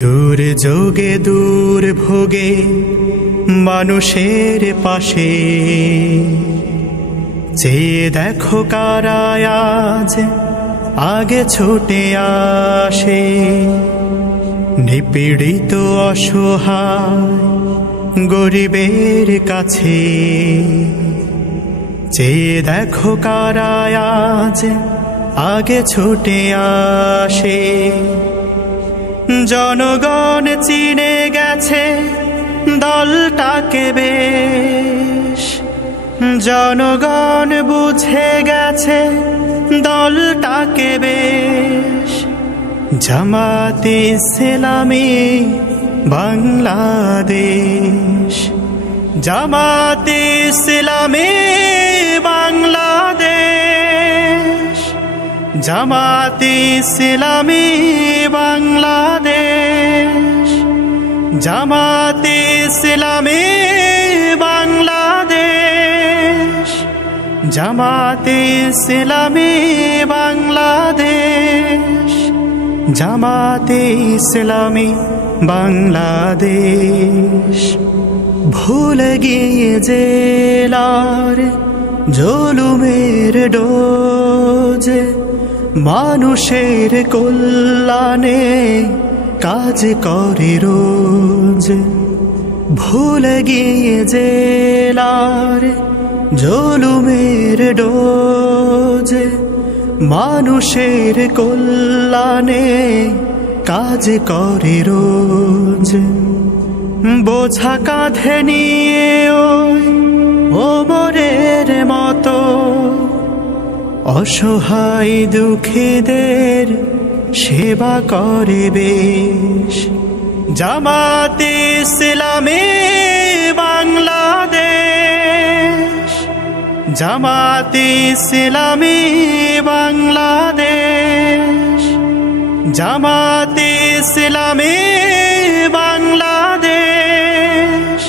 দূর যোগে দূর ভোগে মানুষের পাশে চেয়ে দেখো কারা আজ আগে ছুটে আসে। নিপীড়িত অসহায় গরিবের কাছে চেয়ে দেখো কারা আজ আগে ছুটে আসে। জনগণ চিনে গেছে দলটাকে বেশ, জনগণ বুঝে গেছে দলটাকে বেশ। জামাতে ইসলামী বাংলাদেশ, জামাতে ইসলামী বাংলাদেশ, জামাতে ইসলামী বাংলাদেশ, জামাতে ইসলামী বাংলাদেশ, জামাতে ইসলামী বাংলাদেশ, জামাতে ইসলামী বাংলাদেশ। ভুলে গিয়ে জেলার জুলুমের ডোজ, মানুষের কল্যাণে কাজ করে রোজ। ভুলে গিয়ে জেলার জুলুমের ডোজ, মানুষের কল্যাণে কাজ করে রোজ। বোঝা কাঁধে নিয়ে ওই ওমরের মতো অসহায় দুঃখীদের সেবা করে বেশ। জামাতে ইসলামী বাংলাদেশ, জামাতে ইসলামী বাংলাদেশ, জামাতে ইসলামী বাংলাদেশ।